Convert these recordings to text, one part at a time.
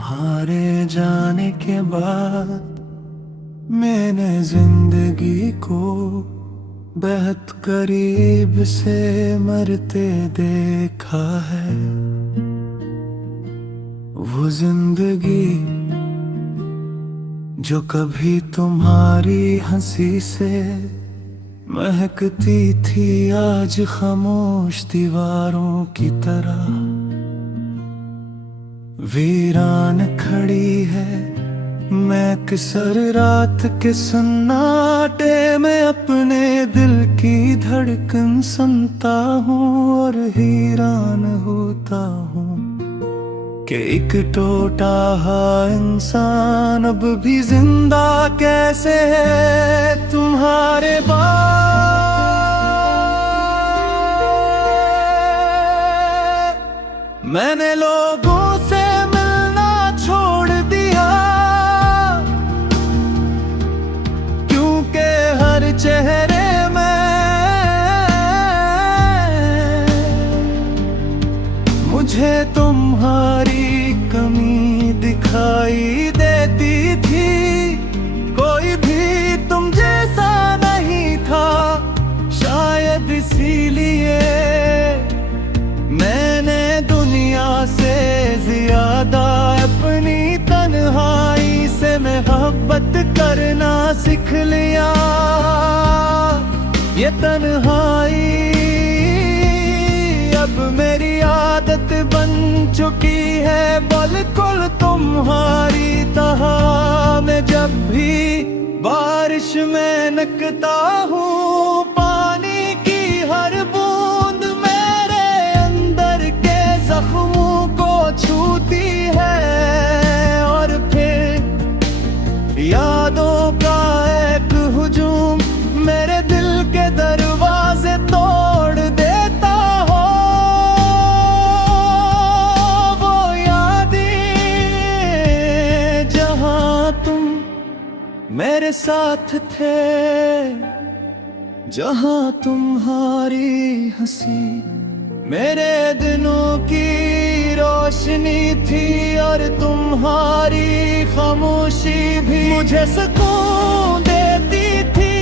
तुम्हारे जाने के बाद मैंने जिंदगी को बेहद करीब से मरते देखा है। वो जिंदगी जो कभी तुम्हारी हंसी से महकती थी, आज खामोश दीवारों की तरह वीरान खड़ी है। मैं किसर रात के सन्नाटे में अपने दिल की धड़कन सुनता हूँ और हैरान होता हूँ कि एक टूटा इंसान अब भी जिंदा कैसे है तुम्हारे बाद। मैंने लोगों से मिलना छोड़ दिया क्योंकि हर चेहरे में मुझे तुम्हारी कमी दिखाई देती थी। कोई भी तुम जैसा नहीं था, शायद इसीलिए मैंने दुनिया से ज्यादा अपनी तन्हाई से मोहब्बत करना सीख लिया। ये तन्हाई अब मेरी आदत बन चुकी है, बिल्कुल तुम्हारी तरह। मैं जब भी बारिश में नकता हूँ, पानी की हर बूंद मेरे अंदर के जख्मों को छूती है और फिर यादों का एक हुजूम मेरे दिल के दरवाजे तोड़ देता हो। वो यादें जहां तुम मेरे साथ थे, जहां तुम्हारी हंसी मेरे दिनों की रोशनी थी और तुम्हारी खामोशी भी मुझे सुकून देती थी।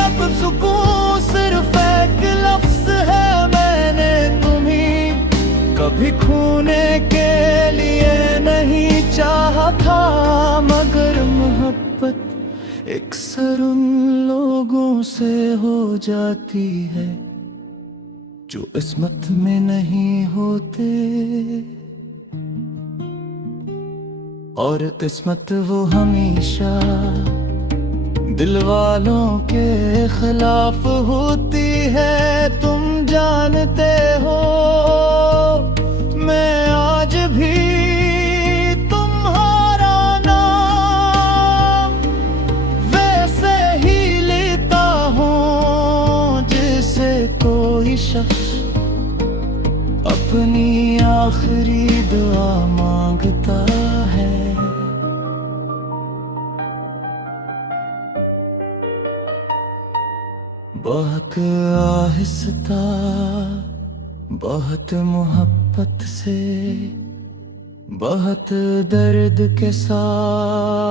अब सुकून सिर्फ एक लफ्ज है, मैंने तुम्हें कभी खोने के लिए नहीं चाहा था। मगर मोहब्बत अक्सर उन लोगों से हो जाती है जो किस्मत में नहीं होते, और किस्मत वो हमेशा दिल वालों के खिलाफ होती है। तुम जानते हो मैं आज भी तुम्हारा नाम वैसे ही लेता हूँ जिसे कोई शख्स अपनी आखिरी दुआ मांगता है। बहुत आहिस्ता, बहुत मोहब्बत से, बहुत दर्द के साथ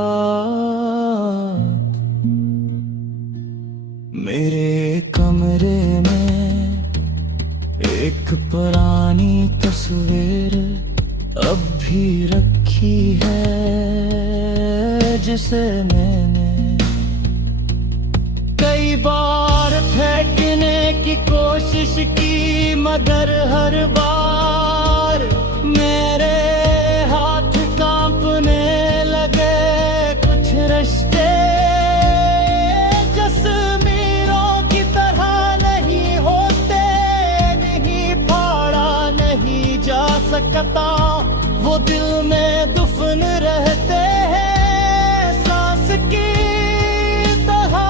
मेरे कमरे में एक पुरानी तस्वीर अब भी रखी है, जिसे मैंने कई बार फेंकने की कोशिश की, मगर हर बार मेरे हाथ कांपने लगे। कुछ रिश्ते जस्मीरों की तरह नहीं होते, नहीं फाड़ा नहीं जा सकता, वो दिल में दुफन रहते हैं सांस की तरह।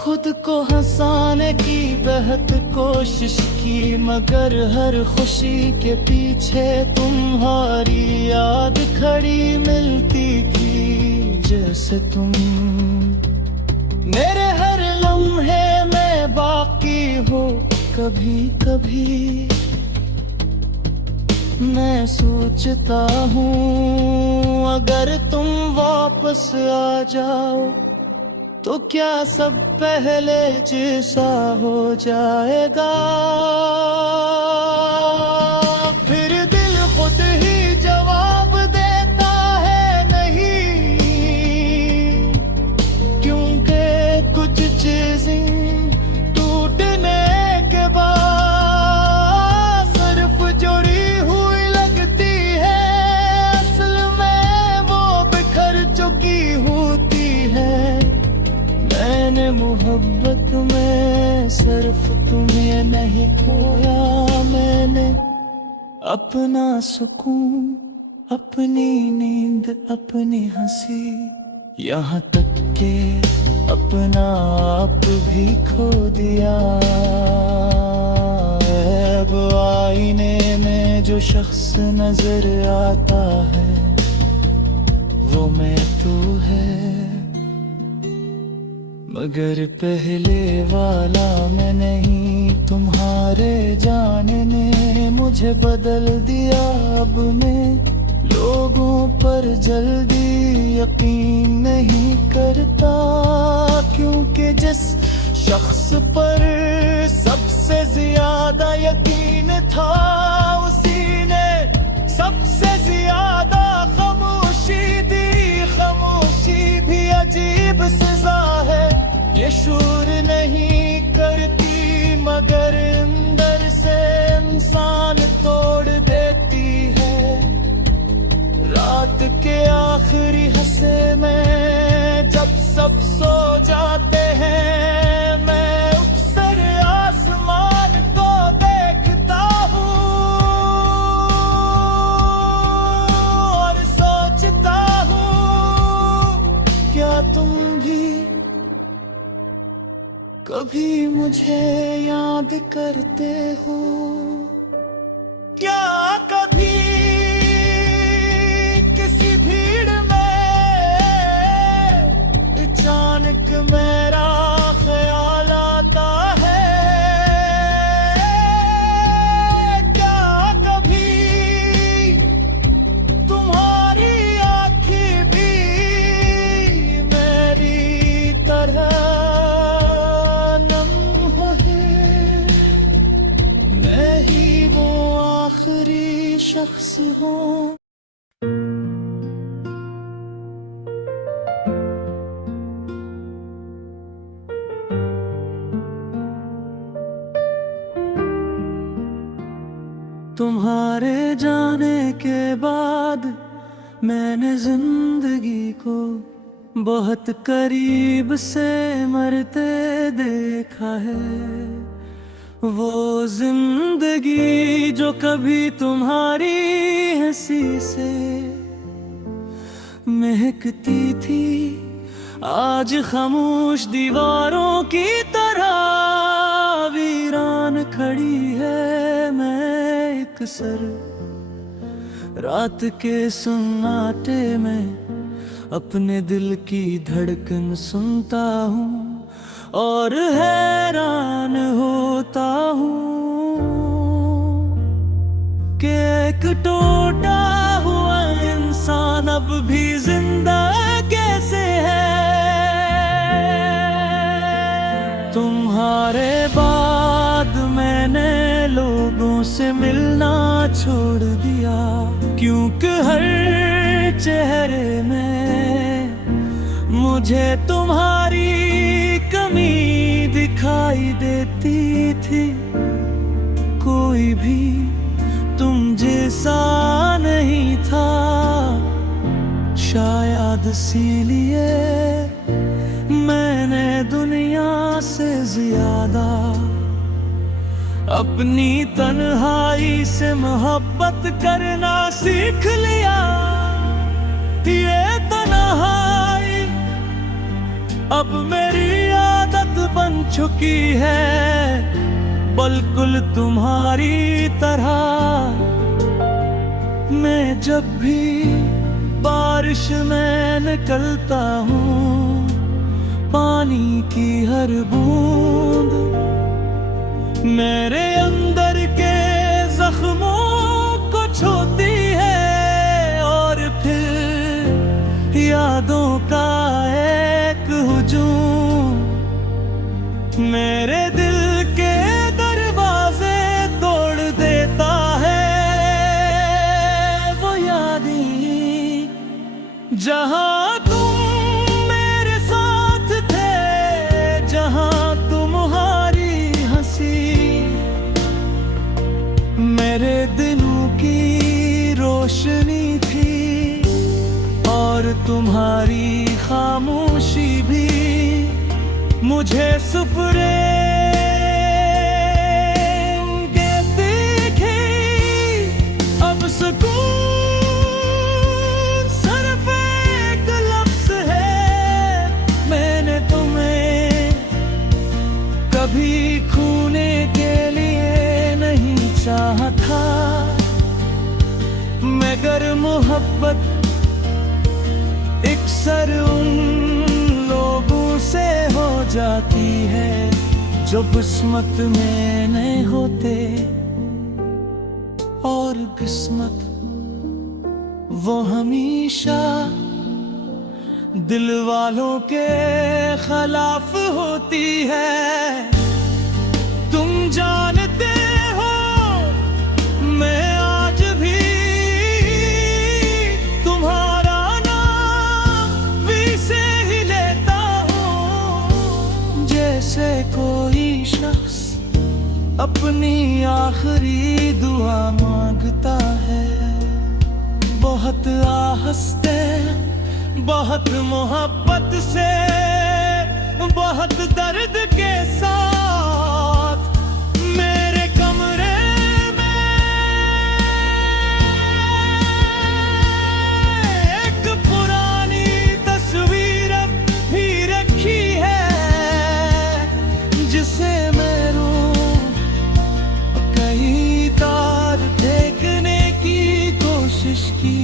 खुद को हंसाने की बेहद कोशिश की, मगर हर खुशी के पीछे तुम्हारी याद खड़ी मिलती थी। जैसे तुम मेरे हर हो कभी कभी मैं सोचता हूँ अगर तुम वापस आ जाओ तो क्या सब पहले जैसा हो जाएगा। फिर दिल खुद ही जवाब देता है नहीं, क्योंकि कुछ चीजें टूटने के बाद सिर्फ जुड़ी हुई लगती है, असल में वो बिखर चुकी होती है। मैंने मोहब्बत में सिर्फ तुम्हें नहीं खोया, मैंने अपना सुकून, अपनी नींद, अपनी हंसी, यहाँ तक के अपना आप भी खो दिया। अब आईने में जो शख्स नजर आता है वो मैं तू है, मगर पहले वाला मैं नहीं। तुम्हारे जाने ने मुझे बदल दिया, अब मैं लोगों पर जल्दी यकीन नहीं करता, क्योंकि जिस शख्स पर सबसे ज्यादा यकीन था उसी ने सबसे ज्यादा खामोशी दी। खामोशी भी अजीब सजा है, ये शूर नहीं करती मगर अंदर से इंसान तोड़ देती है। रात के आखिरी हिस्से में जब सब सो जाते हैं, मैं अक्सर आसमान को देखता हूँ और सोचता हूँ क्या तुम भी कभी मुझे याद करते हो। क्या कभी किसी भीड़ में अचानक मेरा ख्याल आता है। क्या कभी तुम्हारी आँखें भी मेरी तरह आखिरी शख्स हूँ। तुम्हारे जाने के बाद मैंने जिंदगी को बहुत करीब से मरते देखा है। वो जिंदगी जो कभी तुम्हारी हंसी से महकती थी, आज खामोश दीवारों की तरह वीरान खड़ी है। मैं एक सर रात के सन्नाटे में अपने दिल की धड़कन सुनता हूँ और हैरान होता हूँ कि एक टूटा हुआ इंसान अब भी जिंदा कैसे है। तुम्हारे बाद मैंने लोगों से मिलना छोड़ दिया, क्योंकि हर चेहरे में मुझे तुम्हारी कमी दिखाई देती थी। कोई भी तुम जैसा नहीं था, शायद इसीलिए मैंने दुनिया से ज्यादा अपनी तन्हाई से मोहब्बत करना सीख लिया। ये तन्हाई अब मेरी आदत बन चुकी है, बिल्कुल तुम्हारी तरह। मैं जब भी बारिश में निकलता हूँ, पानी की हर बूंद मेरे अंदर के जख्मों को छूती है और फिर यादों का एक हुजूम मेरे दिल के दरवाजे तोड़ देता है। वो यादें जहां तुम मेरे साथ थे, जहां तुम्हारी हंसी मेरे दिलों की रोशनी थी, और तुम्हारी खामोशी भी मुझे सुपरे देती। अब सुकून सिर्फ एक लफ्ज़ है, मैंने तुम्हें कभी खोने के लिए नहीं चाहा था, मगर मोहब्बत अक्सर उन लोगों से हो जाती है जो किस्मत में नहीं होते, और किस्मत वो हमेशा दिल वालों के खिलाफ होती है। तुम जानते हो मैं आज भी तुम्हारा नाम भी से ही लेता हूँ, जैसे कोई शख्स अपनी आखिरी दुआ मांगता है। बहुत आहिस्ते, बहुत मोहब्बत से, बहुत दर्द के साथ मेरे कमरे में एक पुरानी तस्वीर भी रखी है, जिसे मैं कई तार देखने की कोशिश की,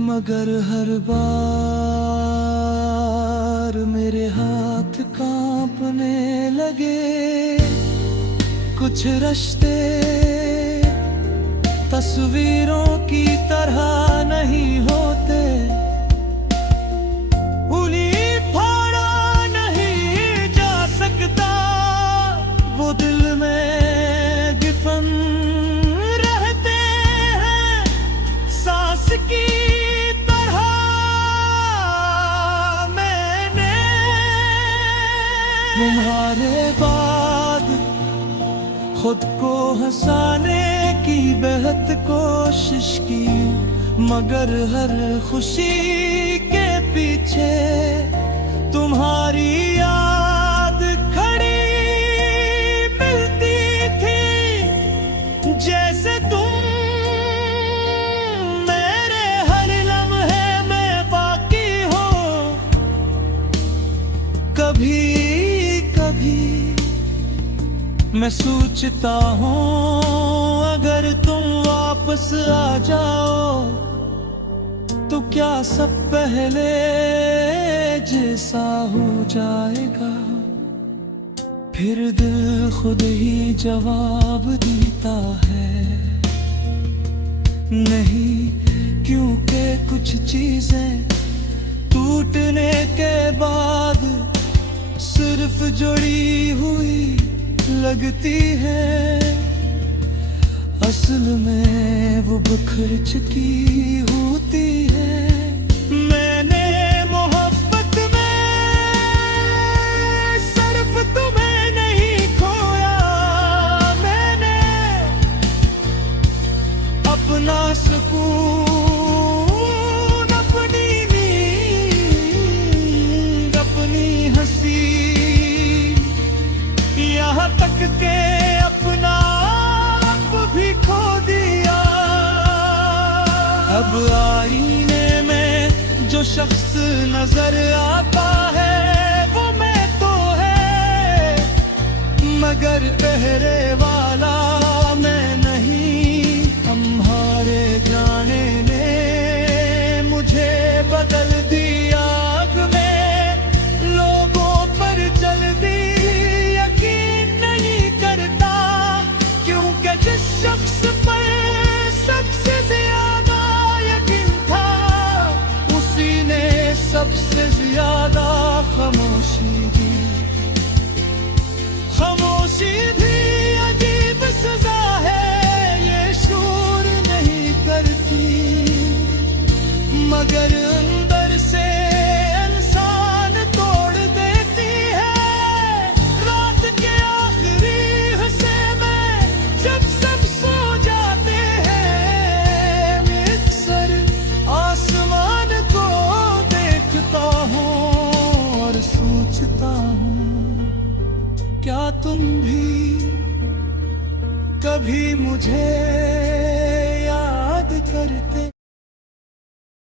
मगर हर बार मेरे हाथ कांपने लगे। कुछ रिश्ते तस्वीरों की तरह नहीं होते, उन्हें फाड़ा नहीं जा सकता, वो दिल में दफन रहते हैं सांस की। तुम्हारे बाद खुद को हंसाने की बेहद कोशिश की, मगर हर खुशी के पीछे तुम्हारी याद खड़ी मिलती थी। जैसे तुम मेरे हर लम्हे में बाकी हो, कभी मैं सोचता हूँ अगर तुम वापस आ जाओ तो क्या सब पहले जैसा हो जाएगा। फिर दिल खुद ही जवाब देता है नहीं, क्योंकि कुछ चीजें टूटने के बाद सिर्फ जुड़ी हुई लगती है, असल में वो बिखर चुकी होती है। मैंने मोहब्बत में सिर्फ तुम्हें नहीं खोया, मैंने अपना सुकून, अपनी नींद, अपनी हंसी, यहाँ तक के अपना आप भी खो दिया। अब आईने में जो शख्स नजर आता है वो मैं तो है, मगर पहरे वाला